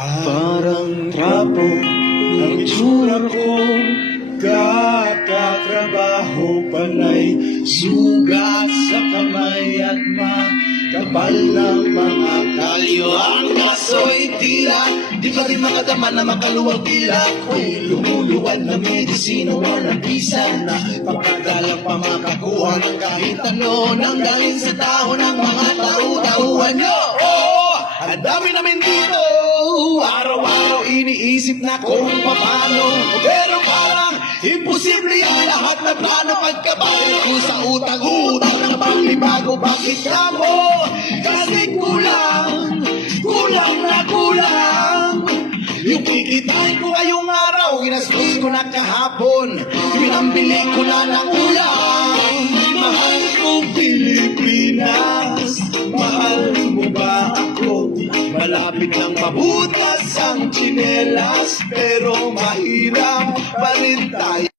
Parang trapo ang itsura ko, kakatrabaho panay, sugat sa kamay at makapal ng mga kalyo. Ang kaso'y tila, di pa rin makadama na makaluwag tila. Ako'y lumuluwan na medisino, walang bisan na pagkadalang pa makakuha ng kahit ano nang galing sa tao ng mga tao-tauhan nyo. Oo, ang dami namin dito, araw-araw iniisip na kung paano, pero parang imposible ang lahat na plano pagkabalik ko sa utang-utang na panglibago. Bakit ka mo? Kasi kulang na kulang. Yung kikitain ko ngayong araw, ginastos ko na kahapon, pinambili ko na ng ulam. Mahal kong Pilipinas, mahal mo ba ako? Malapit lang mabutas ang tsinelas, pero mahirap pa rin tayo.